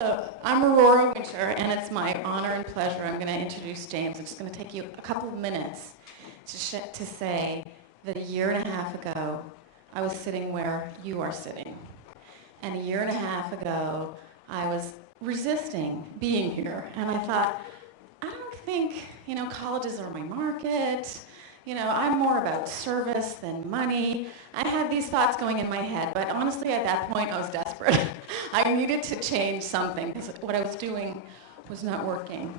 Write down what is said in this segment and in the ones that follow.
I'm Aurora Winter, and it's my honor and pleasure. I'm going to introduce James. It's going to take you a couple of minutes to say that a year and a half ago, I was sitting where you are sitting. And a year and a half ago, I was resisting being here. And I thought, I don't think, colleges are my market. I'm more about service than money. I had these thoughts going in my head, but honestly, at that point, I was desperate. I needed to change something because what I was doing was not working.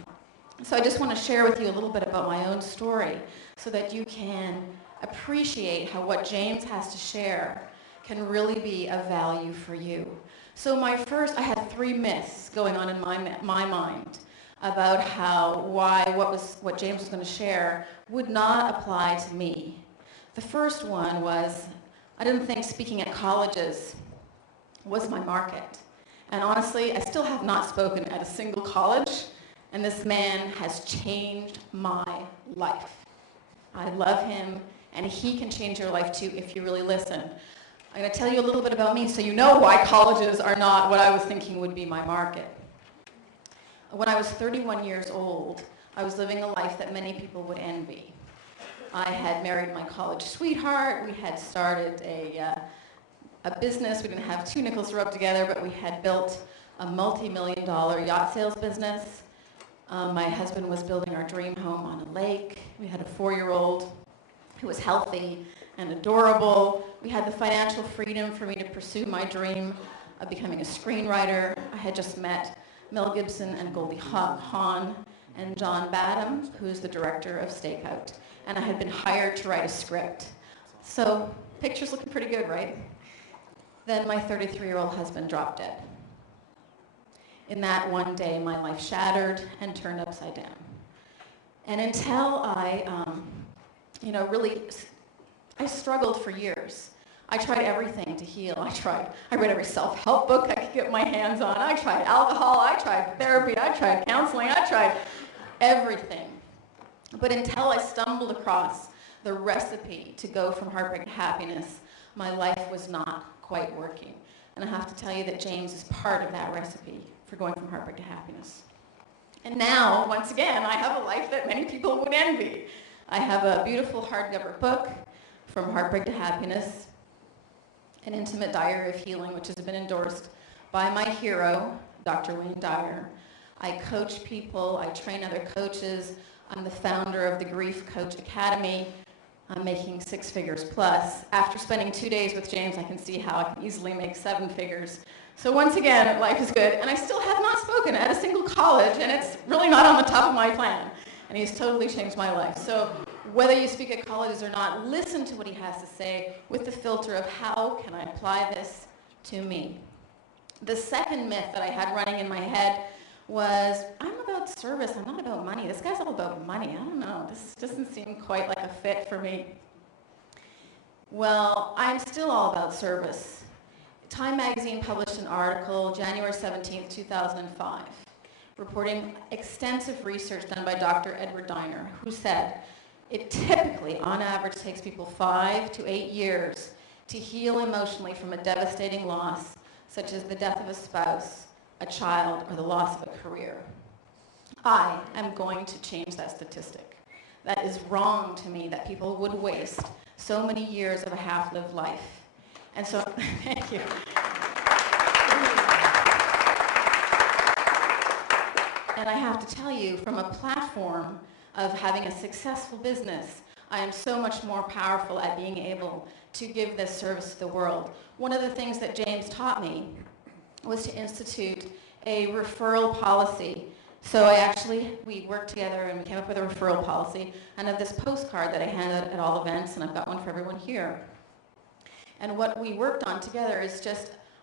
So I just want to share with you a little bit about my own story so that you can appreciate how what James has to share can really be of value for you. So I had 3 myths going on in my mind about what James was going to share would not apply to me. The first one was, I didn't think speaking at colleges was my market. And honestly, I still have not spoken at a single college, and this man has changed my life. I love him, and he can change your life too if you really listen. I'm going to tell you a little bit about me so you know why colleges are not what I was thinking would be my market. When I was 31 years old, I was living a life that many people would envy. I had married my college sweetheart. We had started a business. We didn't have 2 nickels to rub together, but we had built a multi-million-dollar yacht sales business. My husband was building our dream home on a lake. We had a 4-year-old who was healthy and adorable. We had the financial freedom for me to pursue my dream of becoming a screenwriter. I had just met Mel Gibson and Goldie Hawn and John Badham, who's the director of Stakeout. And I had been hired to write a script. So picture's looking pretty good, right? Then my 33-year-old husband dropped dead. In that one day, my life shattered and turned upside down. And until I struggled for years. I tried everything to heal. I read every self-help book I could get my hands on. I tried alcohol, I tried therapy, I tried counseling, I tried everything. But until I stumbled across the recipe to go from heartbreak to happiness, my life was not quite working. And I have to tell you that James is part of that recipe for going from heartbreak to happiness. And now, once again, I have a life that many people would envy. I have a beautiful hardcover book, From Heartbreak to Happiness, an intimate diary of healing, which has been endorsed by my hero, Dr. Wayne Dyer. I coach people, I train other coaches. I'm the founder of the Grief Coach Academy. I'm making 6 figures plus. After spending 2 days with James, I can see how I can easily make 7 figures. So once again, life is good. And I still have not spoken at a single college, and it's really not on the top of my plan. And he's totally changed my life. So whether you speak at colleges or not, listen to what he has to say with the filter of how can I apply this to me. The second myth that I had running in my head was, I'm about service, I'm not about money. This guy's all about money. I don't know, this doesn't seem quite like a fit for me. Well, I'm still all about service. Time magazine published an article, January 17th, 2005, reporting extensive research done by Dr. Edward Diner, who said, it typically, on average, takes people 5 to 8 years to heal emotionally from a devastating loss, such as the death of a spouse, a child, or the loss of a career. I am going to change that statistic. That is wrong to me that people would waste so many years of a half-lived life. And so, thank you. And I have to tell you, from a platform of having a successful business, I am so much more powerful at being able to give this service to the world. One of the things that James taught me was to institute a referral policy. So we worked together and we came up with a referral policy. And I have this postcard that I hand out at all events, and I've got one for everyone here. And what we worked on together is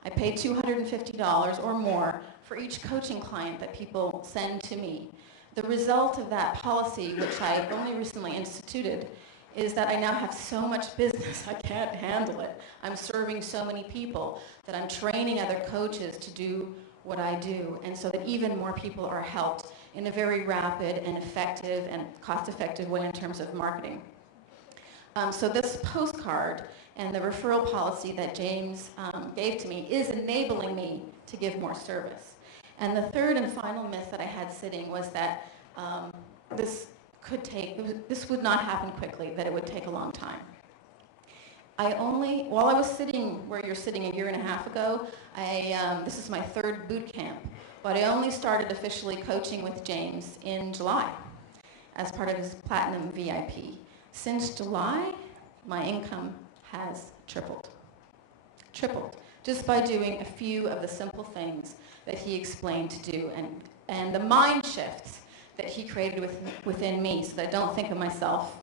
I paid $250 or more for each coaching client that people send to me. The result of that policy, which I only recently instituted, is that I now have so much business, I can't handle it. I'm serving so many people that I'm training other coaches to do what I do, and so that even more people are helped in a very rapid and effective and cost-effective way in terms of marketing. So this postcard and the referral policy that James gave to me is enabling me to give more service. And the third and final myth that I had sitting was that this would not happen quickly, that it would take a long time. While I was sitting where you're sitting a year and a half ago, this is my third boot camp, but I only started officially coaching with James in July as part of his Platinum VIP. Since July, my income has tripled. Tripled, just by doing a few of the simple things that he explained to do, and the mind shifts that he created within me, so that I don't think of myself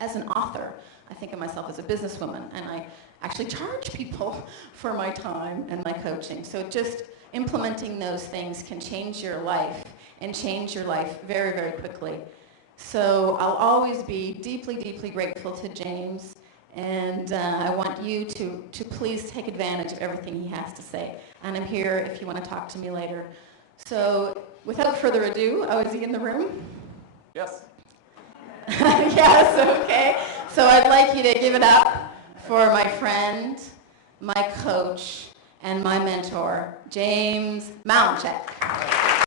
as an author. I think of myself as a businesswoman, and I actually charge people for my time and my coaching. So just implementing those things can change your life, and change your life very, very quickly. So I'll always be deeply, deeply grateful to James, and I want you to please take advantage of everything he has to say. And I'm here if you want to talk to me later. So without further ado, is he in the room? Yes. Yes, okay. So I'd like you to give it up for my friend, my coach, and my mentor, James Malinchak.